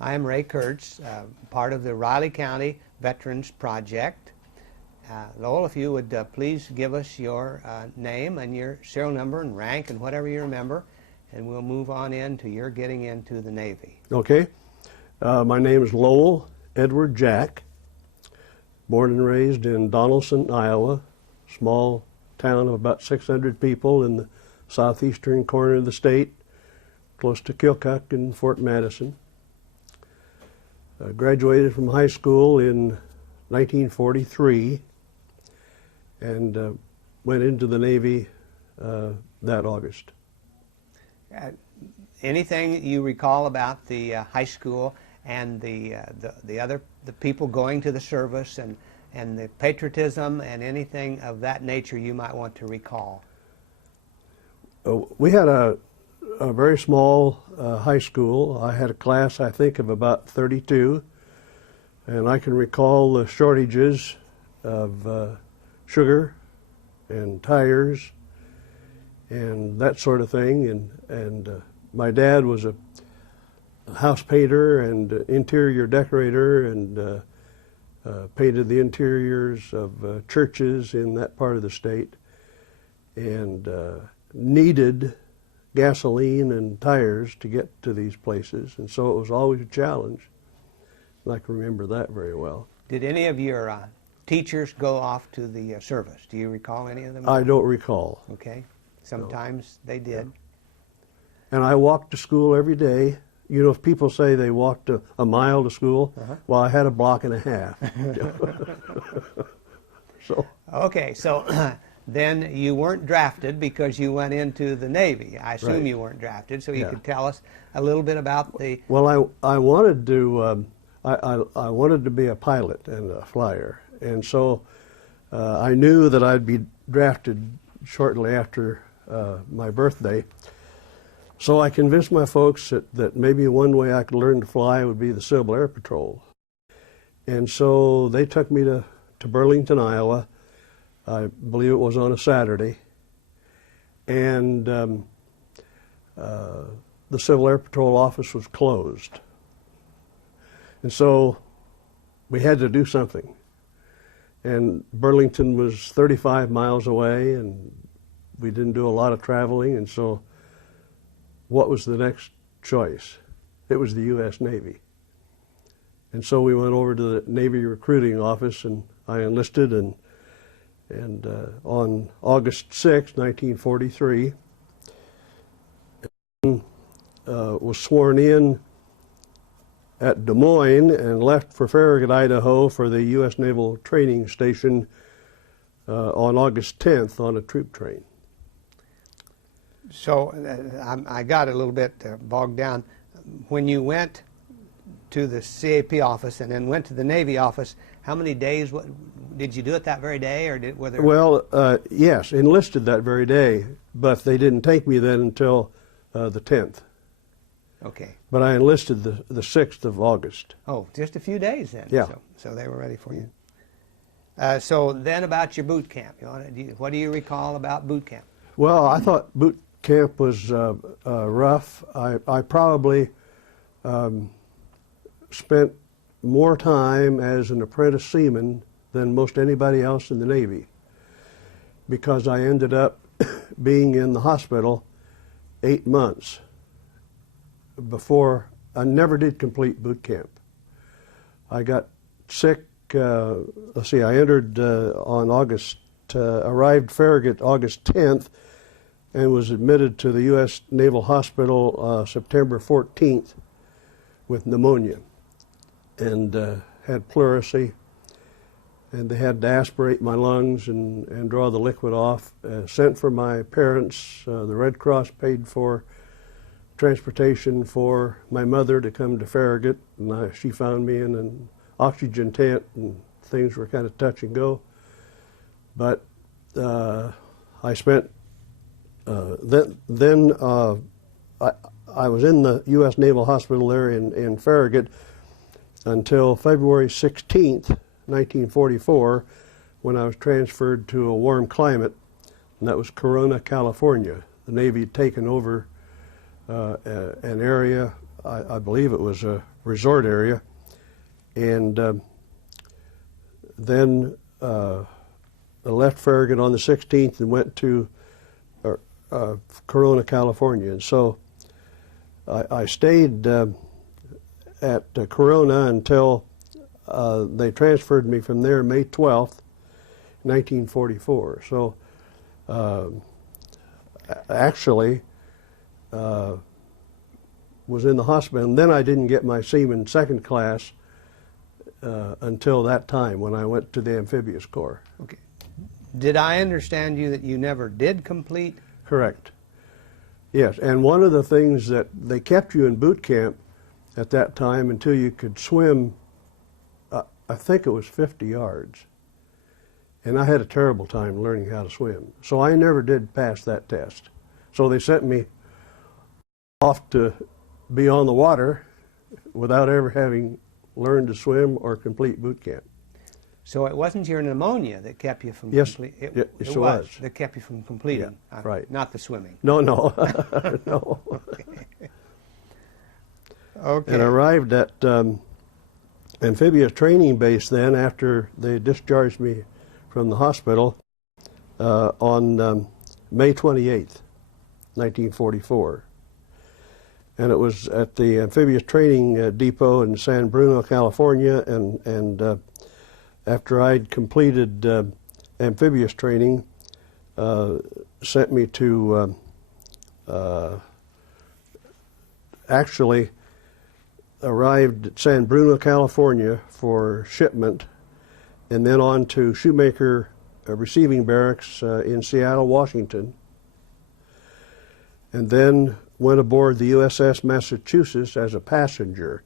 I am Ray Kurtz, part of the Riley County Veterans Project. Lowell, if you would please give us your name and your serial number and rank and whatever you remember, and we'll move on into your getting into the Navy. Okay. My name is Lowell Edward Jack, born and raised in Donaldson, Iowa, small town of about 600 people in the southeastern corner of the state, close to Keokuk and Fort Madison. Graduated from high school in 1943 and went into the Navy that August. Anything you recall about the high school and the people going to the service and the patriotism and anything of that nature you might want to recall? We had a very small high school. I had a class, I think, of about 32, and I can recall the shortages of sugar and tires and that sort of thing. And my dad was a house painter and interior decorator and painted the interiors of churches in that part of the state, and needed gasoline and tires to get to these places, and so it was always a challenge. And I can remember that very well. Did any of your teachers go off to the service? Do you recall any of them? I don't recall. Okay. Sometimes they did. Yeah. And I walked to school every day. You know, if people say they walked a mile to school, well, I had a block and a half. So. Okay, so then you weren't drafted because you went into the Navy. I assume Right. You weren't drafted, so you could tell us a little bit about the... Well, I wanted to I wanted to be a pilot and a flyer, and so I knew that I'd be drafted shortly after my birthday. So I convinced my folks that maybe one way I could learn to fly would be the Civil Air Patrol. And so they took me to Burlington, Iowa. I believe it was on a Saturday. And the Civil Air Patrol office was closed. And so we had to do something. And Burlington was 35 miles away, and we didn't do a lot of traveling, and so what was the next choice? It was the U.S. Navy. And so we went over to the Navy recruiting office, and I enlisted, and on August 6, 1943, was sworn in at Des Moines and left for Farragut, Idaho for the U.S. Naval Training Station on August 10th on a troop train. So I got a little bit bogged down. When you went to the CAP office and then went to the Navy office, how many days did you do it that very day, or were there... Well, yes, enlisted that very day, but they didn't take me then until the 10th. Okay. But I enlisted the 6th of August. Oh, just a few days then. Yeah. So they were ready for you. So then about your boot camp, what do you recall about boot camp? Well, I thought boot camp was rough. I probably spent more time as an apprentice seaman than most anybody else in the Navy, because I ended up being in the hospital 8 months before I never did complete boot camp. I got sick, let's see, I entered on arrived Farragut August 10th, and was admitted to the U.S. Naval Hospital September 14th with pneumonia, and had pleurisy, and they had to aspirate my lungs and draw the liquid off. Sent for my parents. The Red Cross paid for transportation for my mother to come to Farragut, and she found me in an oxygen tent, and things were kind of touch and go. But I spent I was in the U.S. Naval Hospital there in Farragut until February 16th, 1944, when I was transferred to a warm climate, and that was Corona, California. The Navy had taken over an area I believe it was a resort area, and then I left Farragut on the 16th and went to Corona, California. And so I stayed at Corona until they transferred me from there May 12th, 1944. So actually was in the hospital, and then I didn't get my Seaman second class until that time when I went to the Amphibious Corps. Okay. Did I understand you that you never did complete? Correct. Yes, and one of the things that they kept you in boot camp at that time until you could swim, I think it was 50 yards. And I had a terrible time learning how to swim. So I never did pass that test. So they sent me off to be on the water without ever having learned to swim or complete boot camp. So it wasn't your pneumonia that kept you from Yes, completing? yes, it was. That kept you from completing, Yeah, right. Not the swimming. No, no, no. Okay. And I arrived at Amphibious Training Base then after they discharged me from the hospital on May 28th, 1944. And it was at the Amphibious Training Depot in San Bruno, California, and after I'd completed amphibious training, sent me to actually arrived at San Bruno, California for shipment, and then on to Shoemaker Receiving Barracks in Seattle, Washington, and then went aboard the USS Massachusetts as a passenger.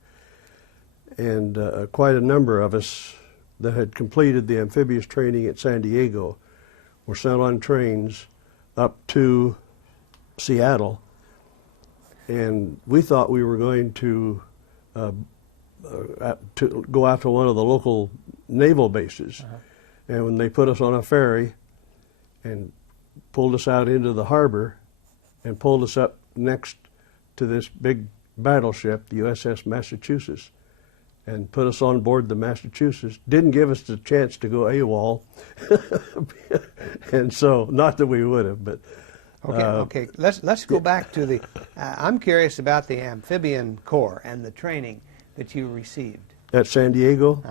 And quite a number of us that had completed the amphibious training at San Diego were sent on trains up to Seattle, and we thought we were going to go out to one of the local naval bases. And when they put us on a ferry and pulled us out into the harbor and pulled us up next to this big battleship, the USS Massachusetts, and put us on board the Massachusetts, didn't give us the chance to go AWOL. And so, not that we would have, but... Okay. Let's go back to the... I'm curious about the Amphibian Corps and the training that you received. At San Diego?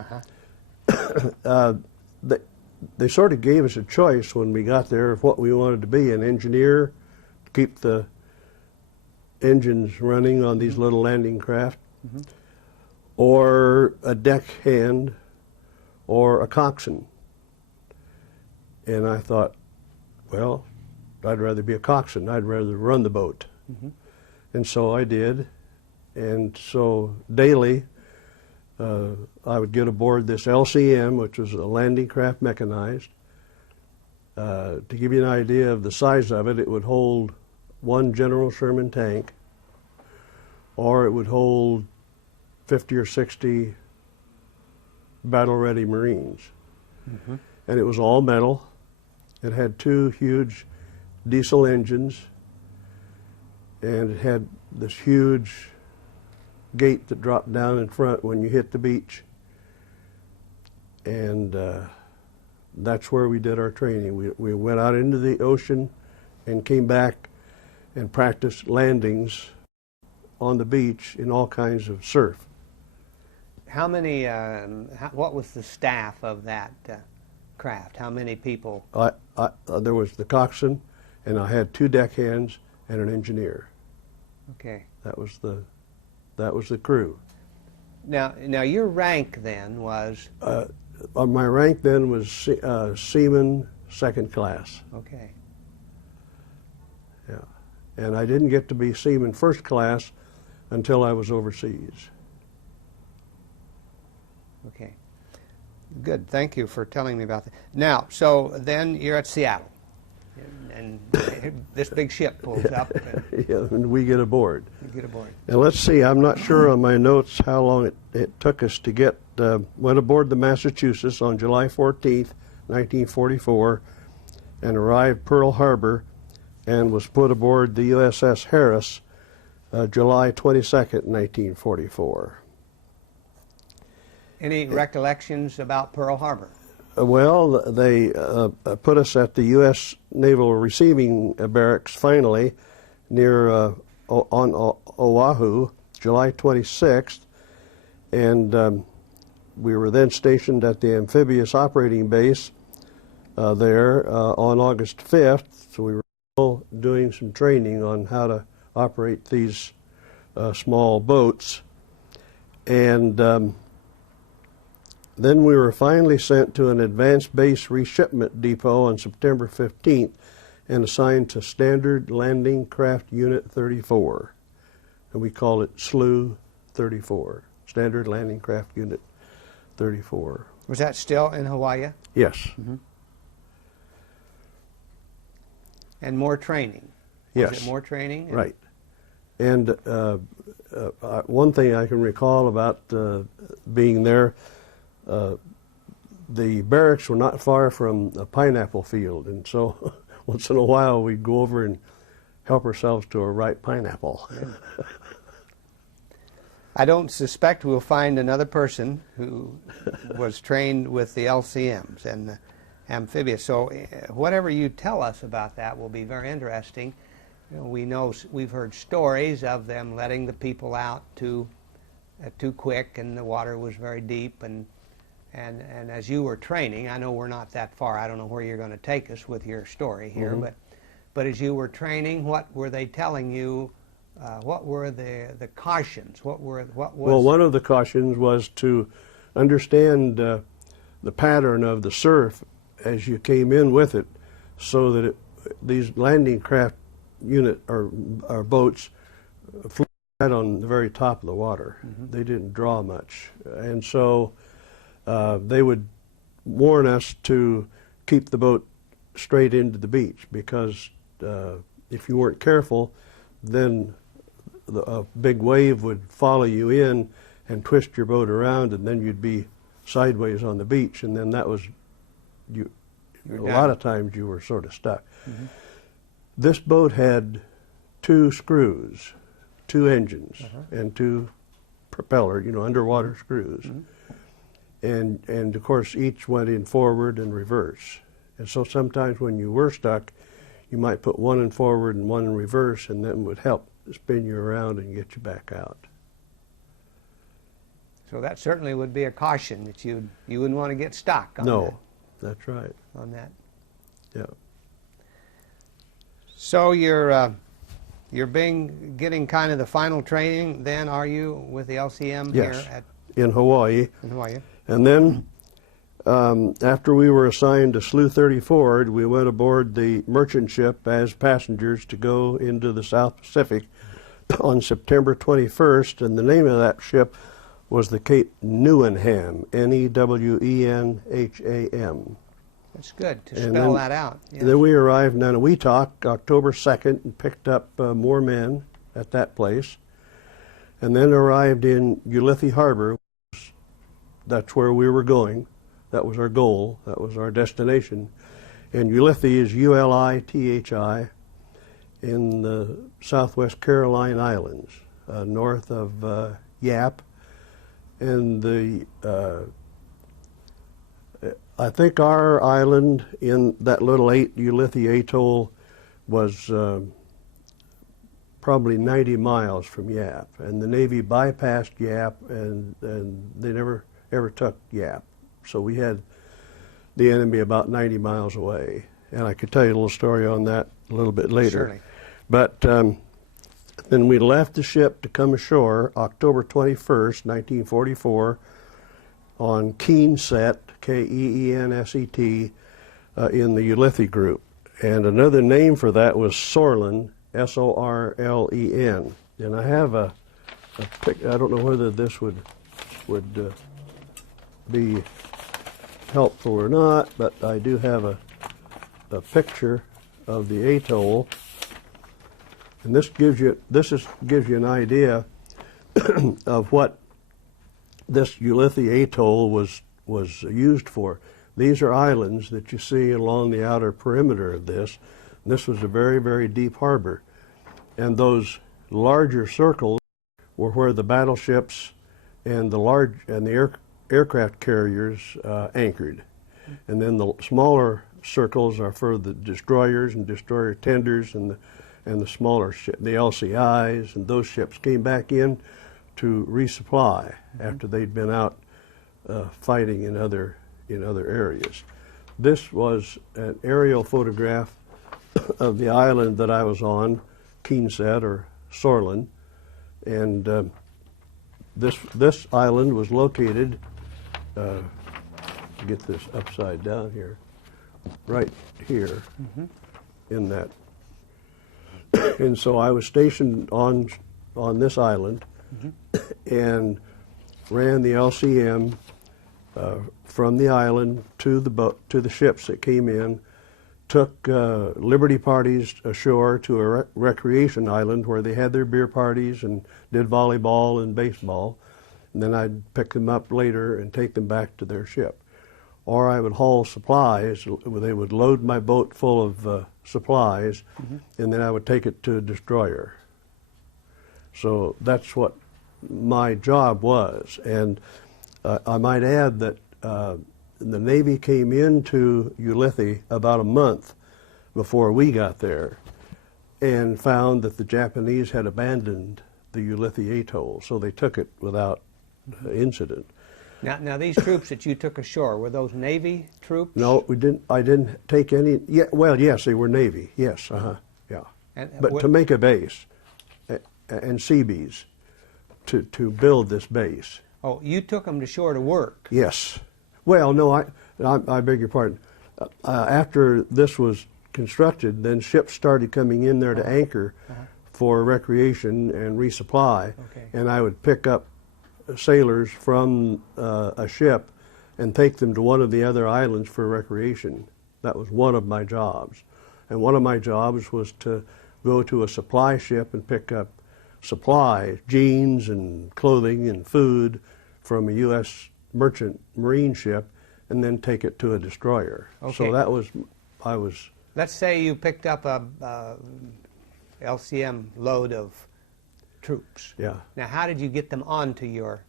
They sort of gave us a choice when we got there of what we wanted to be, an engineer, to keep the engines running on these little landing craft, or a deckhand, or a coxswain. And I thought, well, I'd rather be a coxswain. I'd rather run the boat. And so I did. And so daily, I would get aboard this LCM, which was a landing craft mechanized. To give you an idea of the size of it, it would hold one General Sherman tank, or it would hold 50 or 60 battle-ready Marines. And it was all metal. It had two huge diesel engines, and it had this huge gate that dropped down in front when you hit the beach. And that's where we did our training. We went out into the ocean and came back and practiced landings on the beach in all kinds of surf. How many, what was the staff of that craft? How many people? There was the coxswain, and I had two deckhands and an engineer. Okay. That was the crew. Now your rank then was? My rank then was Seaman second class. Okay. Yeah, and I didn't get to be Seaman first class until I was overseas. Okay. Good. Thank you for telling me about that. Now, so then you're at Seattle, and this big ship pulls up. And yeah, and we get aboard. you get aboard. And let's see, I'm not sure on my notes how long it took us to get, went aboard the Massachusetts on July 14th, 1944, and arrived Pearl Harbor and was put aboard the USS Harris July 22nd, 1944. Any recollections about Pearl Harbor? Well, they put us at the U.S. Naval Receiving Barracks finally near on Oahu, July 26th, and we were then stationed at the amphibious operating base there on August 5th, so we were still doing some training on how to operate these small boats. And then we were finally sent to an advanced base reshipment depot on September 15th and assigned to Standard Landing Craft Unit 34. And we call it SLU 34, Standard Landing Craft Unit 34. Was that still in Hawaii? Yes. Mm-hmm. And more training? Yes. Was it more training? Right. And one thing I can recall about being there, the barracks were not far from a pineapple field, and so once in a while we'd go over and help ourselves to a ripe pineapple. Yeah. I don't suspect we'll find another person who was trained with the LCMs and the amphibious. So whatever you tell us about that will be very interesting. You know, we've heard stories of them letting the people out too quick, and the water was very deep. And as you were training, I know we're not that far. I don't know where you're going to take us with your story here, mm-hmm. but as you were training, what were they telling you? What were the cautions? What was? Well, one of the cautions was to understand the pattern of the surf as you came in with it, so that these landing craft unit or boats flew right on the very top of the water. Mm-hmm. They didn't draw much, and so they would warn us to keep the boat straight into the beach, because if you weren't careful, then a big wave would follow you in and twist your boat around, and then you'd be sideways on the beach, and then that was you. A lot of times you were sort of stuck. Mm-hmm. This boat had 2 screws, 2 engines, and 2 propeller, underwater screws. Mm-hmm. And of course each went in forward and reverse. And so sometimes when you were stuck, you might put one in forward and one in reverse, and that would help spin you around and get you back out. So that certainly would be a caution, that you wouldn't want to get stuck on that. No, that's right. On that. Yeah. So you're getting kind of the final training then, are you, with the LCM yes, here in Hawaii. In Hawaii. And then after we were assigned to SLU 34, we went aboard the merchant ship as passengers to go into the South Pacific on September 21st, and the name of that ship was the Cape Newenham, Newenham. That's good to spell that out. Yes. Then we arrived in Eniwetok October 2nd and picked up more men at that place, and then arrived in Ulithi Harbor. That's where we were going. That was our goal. That was our destination. And Ulithi is U-L-I-T-H-I in the Southwest Caroline Islands, north of Yap. And I think our island in that little Ulithi atoll was probably 90 miles from Yap. And the Navy bypassed Yap, and they never ever took Yap. So we had the enemy about 90 miles away. And I could tell you a little story on that a little bit later. Surely. But then we left the ship to come ashore October 21st, 1944, on Keenset, K-E-E-N-S-E-T, in the Ulithi group. And another name for that was Sorlen, S-O-R-L-E-N. And I have a I don't know whether this would be helpful or not, but I do have a picture of the atoll, and this gives you an idea of what this Ulithi atoll was used for. These are islands that you see along the outer perimeter of this. This was a very, very deep harbor, and those larger circles were where the battleships and the aircraft carriers anchored. And then the smaller circles are for the destroyers and destroyer tenders and the smaller ships, the LCIs, and those ships came back in to resupply after they'd been out fighting in other areas. This was an aerial photograph of the island that I was on, Keenset or Sorlin, and this island was located. Get this upside down here, right here, in that. And so I was stationed on this island, and ran the LCM from the island to the ships that came in, took Liberty parties ashore to a recreation island where they had their beer parties and did volleyball and baseball, and then I'd pick them up later and take them back to their ship. Or I would haul supplies. They would load my boat full of supplies, and then I would take it to a destroyer. So that's what my job was. And I might add that the Navy came into Ulithi about a month before we got there and found that the Japanese had abandoned the Ulithi atoll, so they took it without incident. Now these troops that you took ashore, were those Navy troops? No, we didn't. I didn't take any. Yeah, well, yes, they were Navy. Yes, yeah. But to make a base, and Seabees, to build this base. Oh, you took them to shore to work? Yes. Well, no, I beg your pardon. After this was constructed, then ships started coming in there to anchor for recreation and resupply, and I would pick up sailors from a ship and take them to one of the other islands for recreation. That was one of my jobs. And one of my jobs was to go to a supply ship and pick up supplies, jeans and clothing and food from a U.S. merchant marine ship, and then take it to a destroyer. So that was, Let's say you picked up a LCM load of troops. Yeah. Now, how did you get them onto your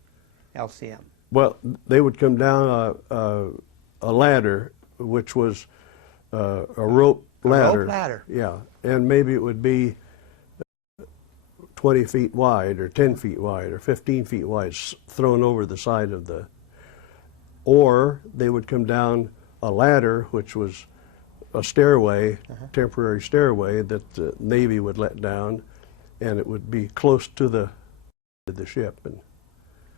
LCM? Well, they would come down a ladder, which was a rope ladder. A rope ladder? Yeah, and maybe it would be 20 feet wide or 10 feet wide or 15 feet wide, thrown over the side of the... Or they would come down a ladder, which was a stairway, temporary stairway that the Navy would let down, and it would be close to the ship. And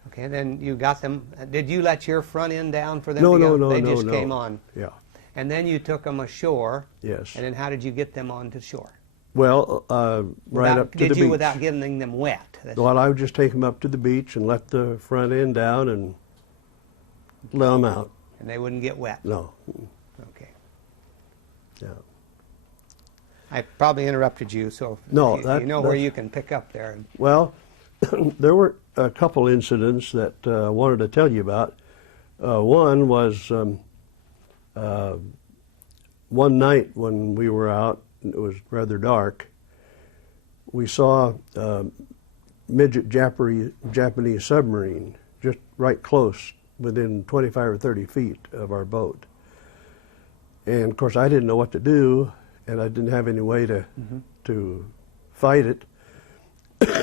okay, then you got them. Did you let your front end down for them no, to go? No, they no, just no. came on. Yeah. And then you took them ashore. Yes. And then how did you get them onto shore? Well, right up to the beach. Did you without getting them wet? Well, I would just take them up to the beach and let the front end down and let them out. And they wouldn't get wet? No. Okay. Yeah. I probably interrupted you, so no, you know where you can pick up there. Well, there were a couple incidents that I wanted to tell you about. One was one night when we were out, it was rather dark, we saw a midget Japanese submarine just right close, within 25 or 30 feet of our boat. And of course I didn't know what to do, and I didn't have any way to fight it.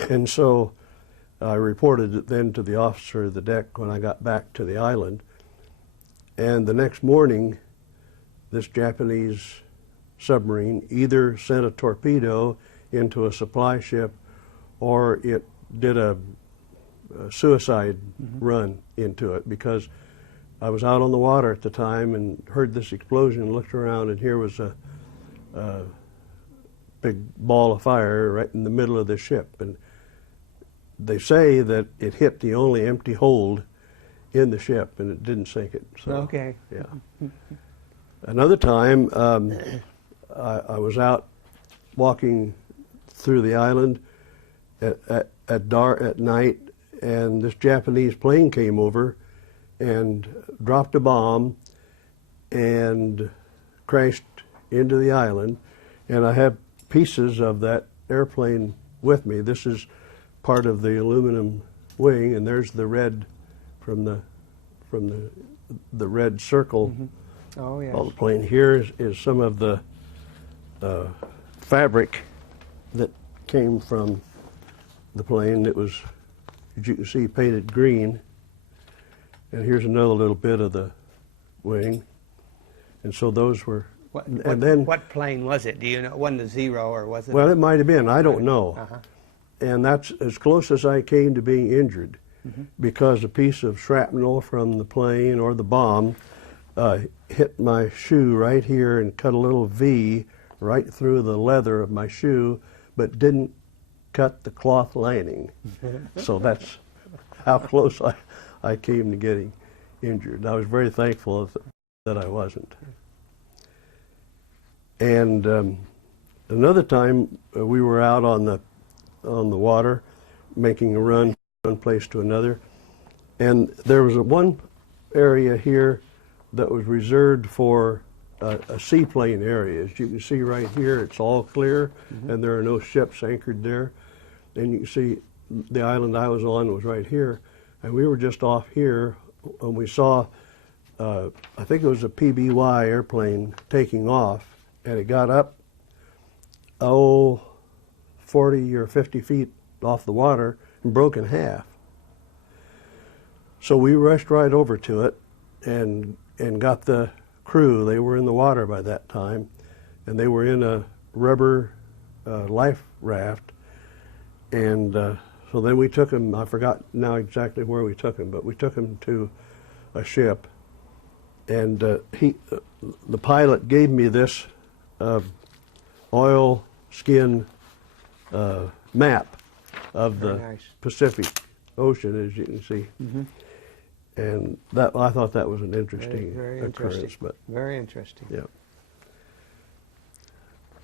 And so I reported it then to the officer of the deck when I got back to the island. And the next morning, this Japanese submarine either sent a torpedo into a supply ship, or it did a suicide run into it, because I was out on the water at the time and heard this explosion and looked around, and here was a big ball of fire right in the middle of the ship. And they say that it hit the only empty hold in the ship, and it didn't sink it. So, okay. Yeah. Another time, I was out walking through the island at night, and this Japanese plane came over and dropped a bomb and crashed into the island, and I have pieces of that airplane with me. This is part of the aluminum wing, and there's the red from the red circle. Mm-hmm. Oh, yes. On the plane. Here is some of the fabric that came from the plane. It was, as you can see, painted green. And here's another little bit of the wing. And so those were. What plane was it? Do you know? It wasn't a Zero, or was it? Well, it might have been. I don't know. Uh-huh. And that's as close as I came to being injured, because a piece of shrapnel from the plane or the bomb hit my shoe right here and cut a little V right through the leather of my shoe, but didn't cut the cloth lining. So that's how close I came to getting injured. I was very thankful that I wasn't. And another time we were out on the water, making a run from one place to another, and there was one area here that was reserved for a seaplane area. As you can see right here, it's all clear, and there are no ships anchored there. And you can see the island I was on was right here, and we were just off here, and we saw, I think it was a PBY airplane taking off, and it got up, 40 or 50 feet off the water and broke in half. So we rushed right over to it and got the crew. They were in the water by that time, and they were in a rubber life raft. And so then we took them, I forgot now exactly where we took them, but we took them to a ship. And the pilot gave me this oil skin map of Very the nice. Pacific Ocean, as you can see. And that, I thought that was an interesting Very occurrence. interesting. But Very interesting. yeah.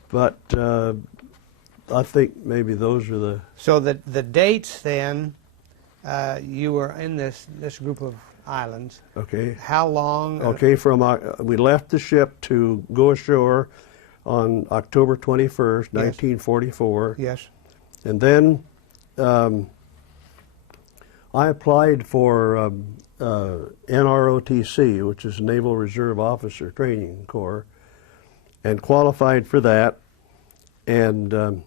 But I think maybe those are the. So the dates then, you were in this group of islands. Okay. How long? Okay, we left the ship to go ashore on October 21st, 1944. Yes. And then I applied for NROTC, which is Naval Reserve Officer Training Corps, and qualified for that. And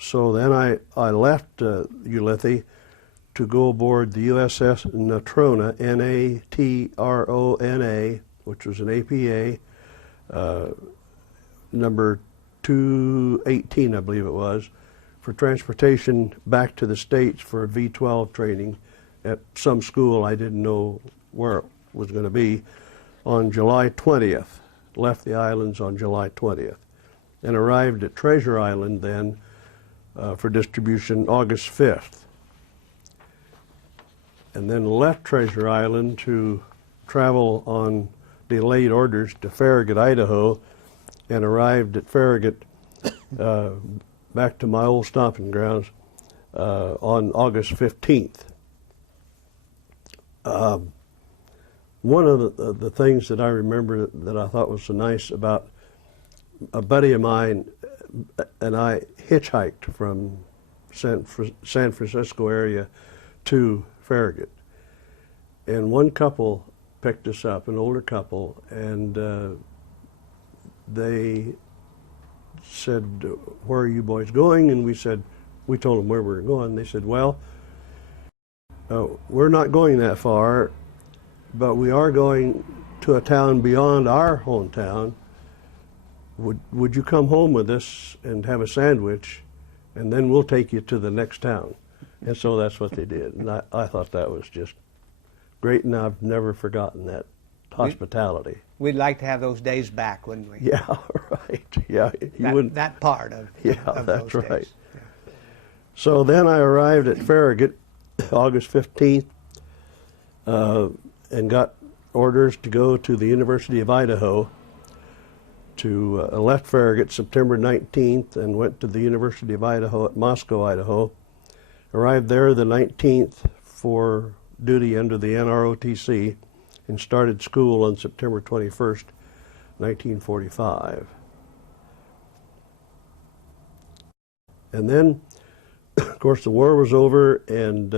so then I left Ulithi to go aboard the USS Natrona, Natrona, which was an APA, number 218, I believe it was, for transportation back to the States for V-12 training at some school I didn't know where it was going to be, on July 20th. Left the islands on July 20th and arrived at Treasure Island then for distribution August 5th. And then left Treasure Island to travel on delayed orders to Farragut, Idaho, and arrived at Farragut back to my old stomping grounds on August 15th. One of the things that I remember that I thought was so nice about a buddy of mine and I hitchhiked from San Francisco area to Farragut. And one couple picked us up, an older couple, and they said, "Where are you boys going?" And we told them where we were going. They said, "Well, we're not going that far, but we are going to a town beyond our hometown. Would you come home with us and have a sandwich, and then we'll take you to the next town?" And so that's what they did. And I thought that was just great, and I've never forgotten that hospitality. We'd like to have those days back, wouldn't we? Yeah, right. Yeah, that part of of that's those right. days. Yeah. So then I arrived at Farragut August 15th and got orders to go to the University of Idaho. Left Farragut September 19th and went to the University of Idaho at Moscow, Idaho. Arrived there the 19th for duty under the NROTC and started school on September 21st, 1945. And then of course, the war was over, and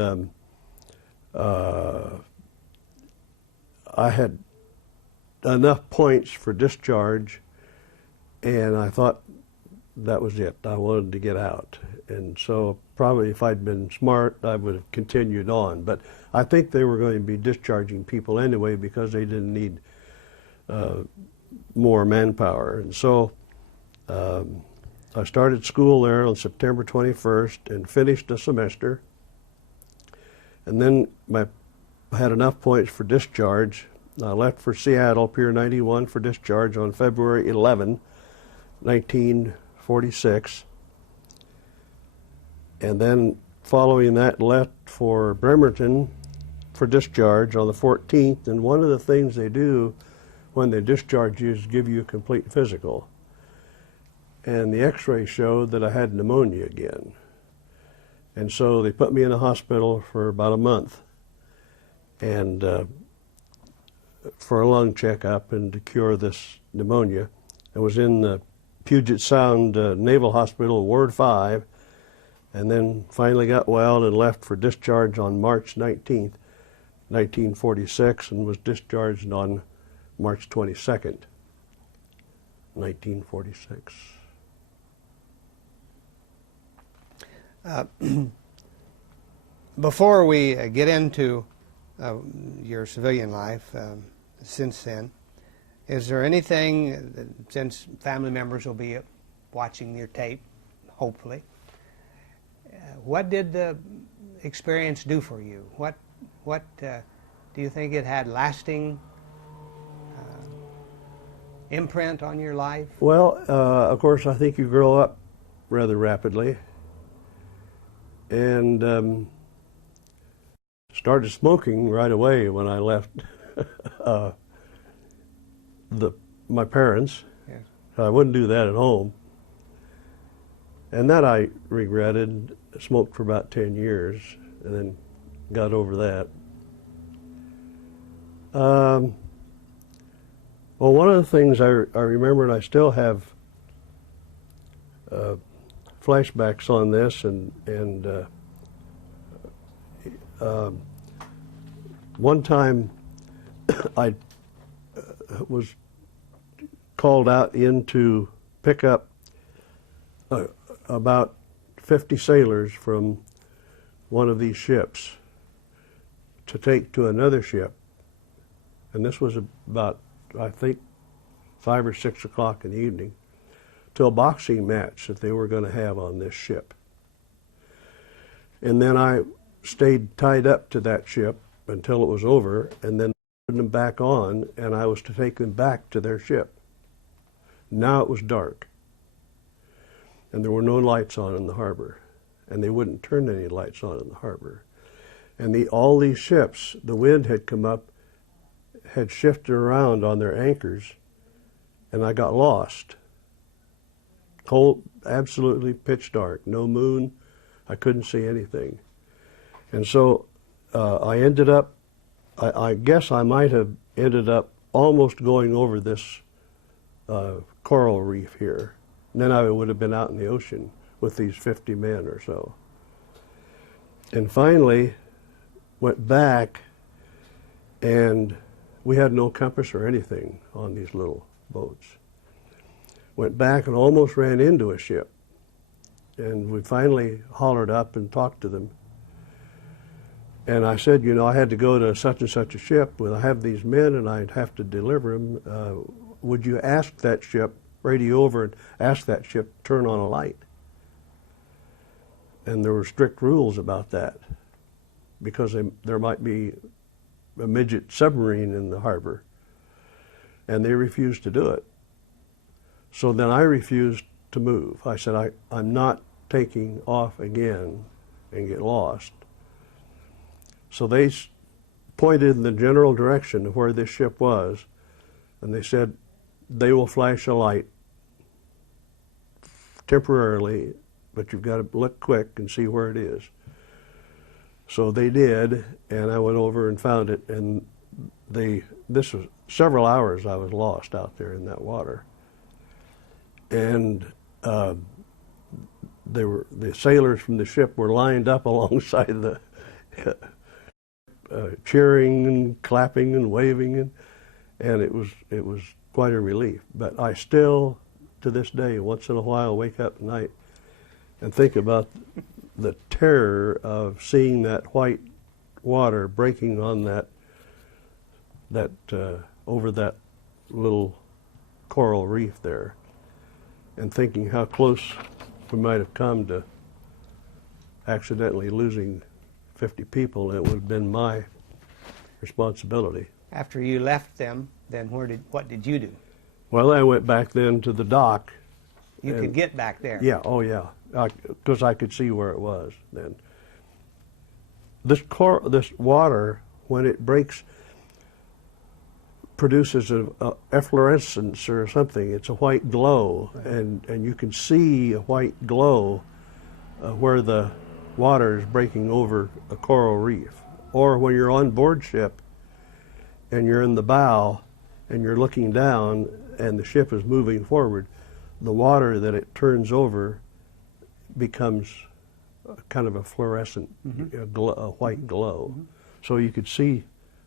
I had enough points for discharge, and I thought that was it. I wanted to get out. And so probably if I'd been smart, I would have continued on. But I think they were going to be discharging people anyway because they didn't need more manpower. And so I started school there on September 21st and finished a semester. And then I had enough points for discharge. I left for Seattle, Pier 91, for discharge on February 11, 1946. And then following that, left for Bremerton for discharge on the 14th. And one of the things they do when they discharge you is give you a complete physical. And the x-ray showed that I had pneumonia again. And so they put me in a hospital for about a month, and for a lung checkup and to cure this pneumonia. I was in the Puget Sound Naval Hospital, Ward 5, and then finally got well and left for discharge on March 19th, 1946, and was discharged on March 22nd, 1946. Before we get into your civilian life since then, is there anything, since family members will be watching your tape, hopefully, what did the experience do for you? What do you think it had lasting imprint on your life? Well, of course, I think you grow up rather rapidly, and started smoking right away when I left my parents. Yes. I wouldn't do that at home. And that I regretted. Smoked for about 10 years and then got over that. Well, one of the things I remember, and I still have flashbacks on this, and one time I was called out in to pick up about 50 sailors from one of these ships to take to another ship. And this was about, I think, 5 or 6 o'clock in the evening, to a boxing match that they were going to have on this ship. And then I stayed tied up to that ship until it was over, and then put them back on, and I was to take them back to their ship. Now it was dark, and there were no lights on in the harbor, and they wouldn't turn any lights on in the harbor. And all these ships, the wind had come up, had shifted around on their anchors, and I got lost. Cold, absolutely pitch dark, no moon, I couldn't see anything. And so I ended up, I guess I might have ended up almost going over this coral reef here. And then I would have been out in the ocean with these 50 men or so. And finally went back, and we had no compass or anything on these little boats. Went back and almost ran into a ship. And we finally hollered up and talked to them. And I said, you know, I had to go to such and such a ship. Well, I have these men and I'd have to deliver them. Would you ask that ship, radio over and ask that ship to turn on a light? And there were strict rules about that, because there might be a midget submarine in the harbor, and they refused to do it. So then I refused to move. I said, I'm not taking off again and get lost. So they pointed in the general direction of where this ship was, and they said, they will flash a light temporarily, but you've got to look quick and see where it is. So they did, and I went over and found it, and this was several hours I was lost out there in that water. And the sailors from the ship were lined up alongside the cheering and clapping and waving, and it was quite a relief. But I still, to this day, once in a while, wake up at night and think about the terror of seeing that white water breaking on that over that little coral reef there, and thinking how close we might have come to accidentally losing 50 people, and it would have been my responsibility. After you left them, then what did you do? Well, I went back then to the dock. You could get back there. Yeah, oh yeah, because I could see where it was then. This water, when it breaks, produces a efflorescence or something. It's a white glow, and you can see a white glow where the water is breaking over a coral reef. Or when you're on board ship and you're in the bow and you're looking down and the ship is moving forward, the water that it turns over becomes kind of a fluorescent, a white glow. So you could see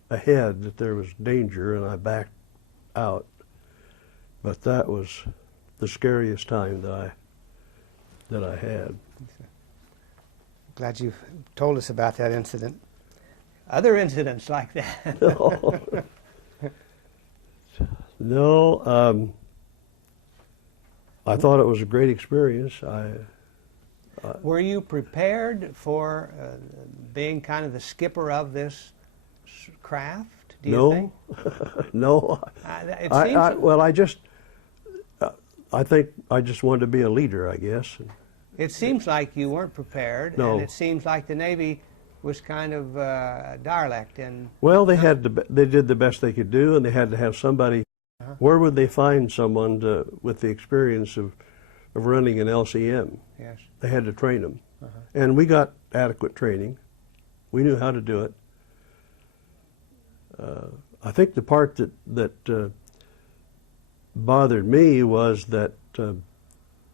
ahead that there was danger, and I backed out. But that was the scariest time that I had. Glad you told us about that incident. Other incidents like that? No, I thought it was a great experience. Were you prepared for being kind of the skipper of this craft, do you think? No. I think I just wanted to be a leader, I guess. It seems like you weren't prepared, No. and it seems like the Navy was kind of derelict. Well, they did the best they could do, and they had to have somebody. Where would they find someone with the experience of running an LCM? Yes. They had to train them. And we got adequate training. We knew how to do it. I think the part that bothered me was that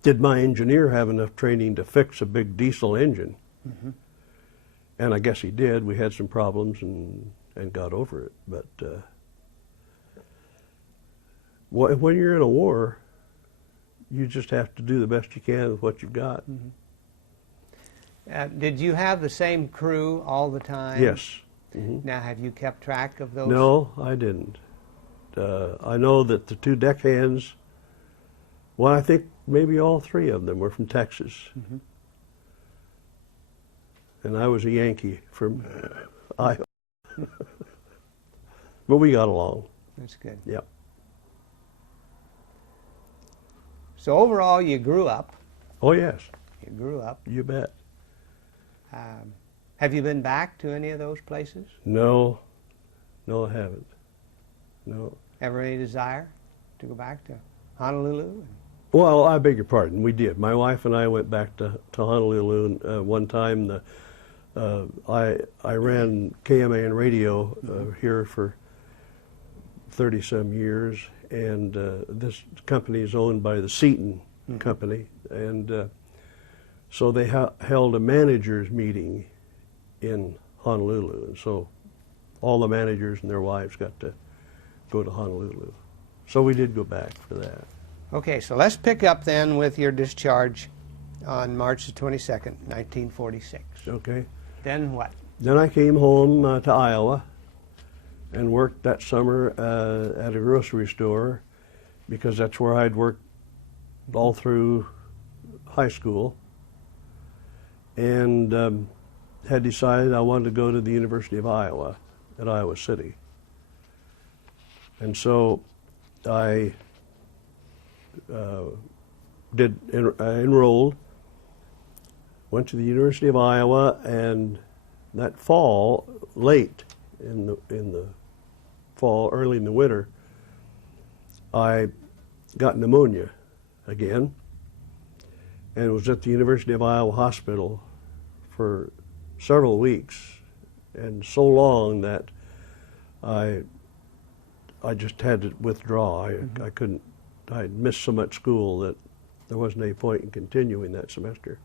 did my engineer have enough training to fix a big diesel engine? And I guess he did. We had some problems and got over it. But when you're in a war, you just have to do the best you can with what you've got. Did you have the same crew all the time? Yes. Now, have you kept track of those? No, I didn't. I know that the two deckhands, well, I think maybe all three of them were from Texas. And I was a Yankee from Iowa. But we got along. That's good. Yep. So overall, you grew up. Oh, yes. You grew up. You bet. Have you been back to any of those places? No. No, I haven't. No. Ever any desire to go back to Honolulu? Well, I beg your pardon. We did. My wife and I went back to Honolulu one time. I ran KMAN radio here for 30-some years, and this company is owned by the Seton Company, and so they held a managers meeting in Honolulu, and so all the managers and their wives got to go to Honolulu. So we did go back for that. Okay, so let's pick up then with your discharge on March the 22nd, 1946. Okay. Then what? Then I came home to Iowa and worked that summer at a grocery store, because that's where I'd worked all through high school, and had decided I wanted to go to the University of Iowa at Iowa City. And so I enrolled, went to the University of Iowa, and that fall, late in the fall, early in the winter, I got pneumonia again, and was at the University of Iowa Hospital for several weeks, and so long that I just had to withdraw. I couldn't. I had missed so much school that there wasn't any point in continuing that semester.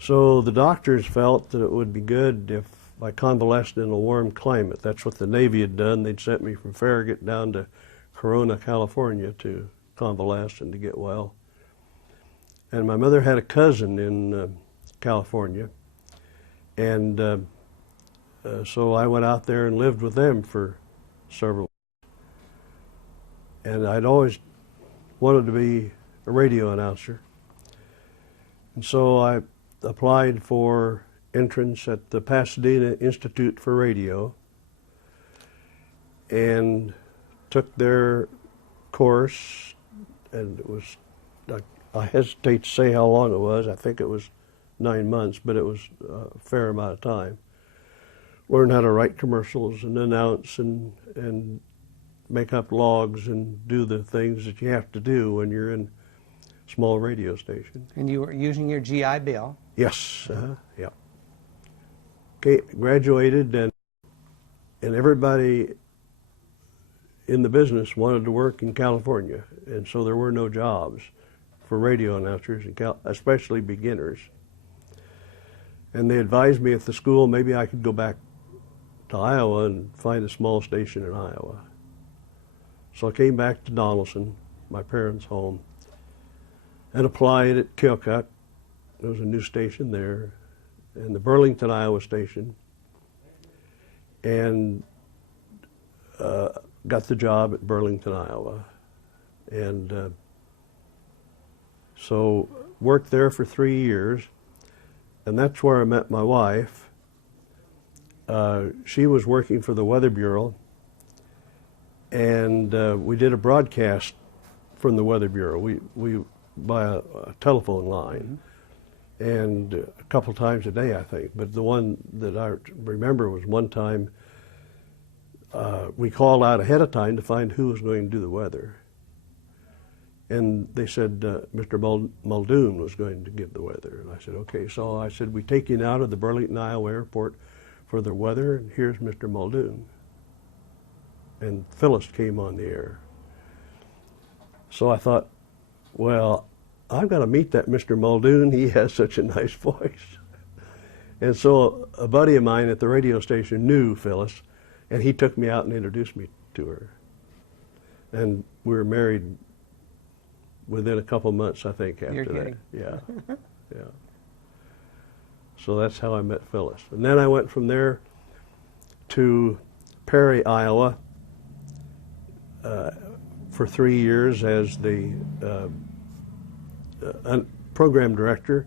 So the doctors felt that it would be good if I convalesced in a warm climate. That's what the Navy had done. They'd sent me from Farragut down to Corona, California to convalesce and to get well. And my mother had a cousin in California, and so I went out there and lived with them for several weeks. And I'd always wanted to be a radio announcer. And so I applied for entrance at the Pasadena Institute for Radio and took their course, and it was, I hesitate to say how long it was. I think it was 9 months, but it was a fair amount of time. Learn how to write commercials and announce and make up logs and do the things that you have to do when you're in a small radio station. And you were using your GI Bill? Yes, yeah. Okay, graduated, and everybody in the business wanted to work in California, and so there were no jobs for radio announcers, especially beginners. And they advised me at the school maybe I could go back to Iowa and find a small station in Iowa. So I came back to Donaldson, my parents' home, and applied at Keokuk. There was a new station there, and the Burlington, Iowa station, and got the job at Burlington, Iowa. And so worked there for 3 years, and that's where I met my wife. She was working for the Weather Bureau, and we did a broadcast from the Weather Bureau. We by a telephone line, and a couple times a day, I think. But the one that I remember was one time we called out ahead of time to find who was going to do the weather. And they said Mr. Muldoon was going to give the weather. And I said, okay. So I said, we take you out of the Burlington, Iowa airport for the weather, and here's Mr. Muldoon. And Phyllis came on the air. So I thought, well, I've got to meet that Mr. Muldoon. He has such a nice voice. And so a buddy of mine at the radio station knew Phyllis, and he took me out and introduced me to her. And we were married within a couple months, I think, after You're that. kidding. Yeah, yeah. So that's how I met Phyllis. And then I went from there to Perry, Iowa, for 3 years as the program director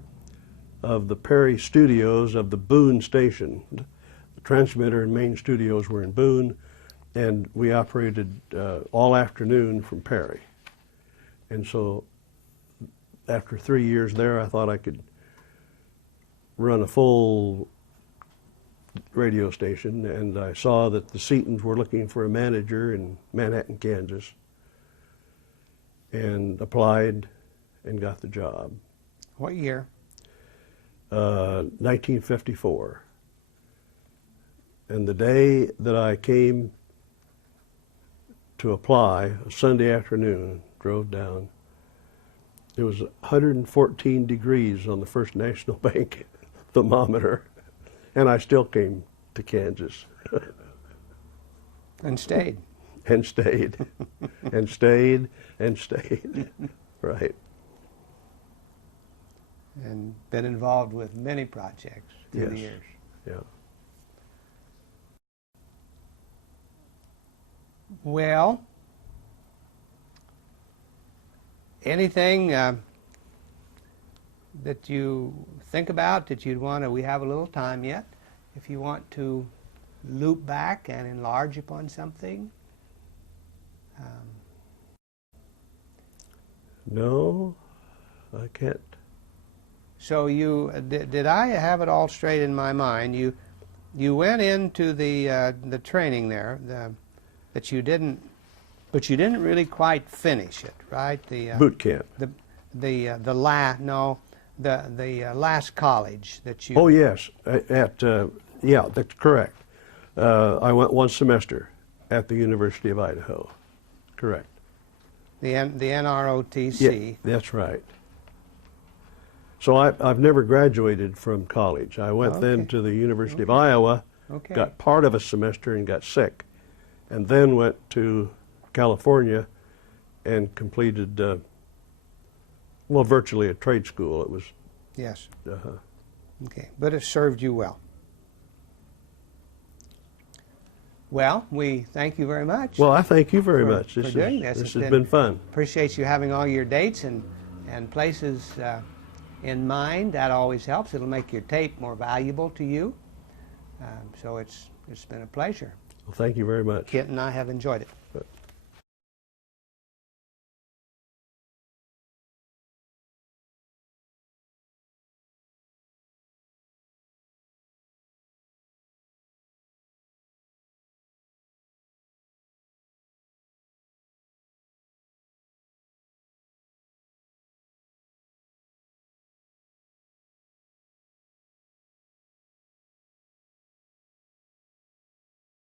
of the Perry studios of the Boone station. The transmitter and main studios were in Boone, and we operated all afternoon from Perry. And so after 3 years there, I thought I could run a full radio station, and I saw that the Seatons were looking for a manager in Manhattan, Kansas, and applied and got the job. What year? 1954. And the day that I came to apply, a Sunday afternoon, drove down, it was 114 degrees on the First National Bank thermometer, and I still came to Kansas. And stayed. And stayed, and stayed, and stayed, right. And been involved with many projects through the years. Yeah. Well, anything that you think about that you'd want to, we have a little time yet, if you want to loop back and enlarge upon something? No, I can't. So you, did I have it all straight in my mind? You went into the training there, but you didn't really quite finish it, right? The Boot camp. The last college that you. Oh yes, yeah, that's correct. I went one semester at the University of Idaho. Correct. The NROTC. Yeah, that's right. So I've never graduated from college. I went then to the University of Iowa, got part of a semester and got sick, and then went to California and completed, well, virtually a trade school. It was. Yes. Okay, but it served you well. Well, we thank you very much. Well, I thank you very for much. doing this. This has been fun. Appreciate you having all your dates and places in mind. That always helps. It'll make your tape more valuable to you. So it's been a pleasure. Well, thank you very much. Kit and I have enjoyed it.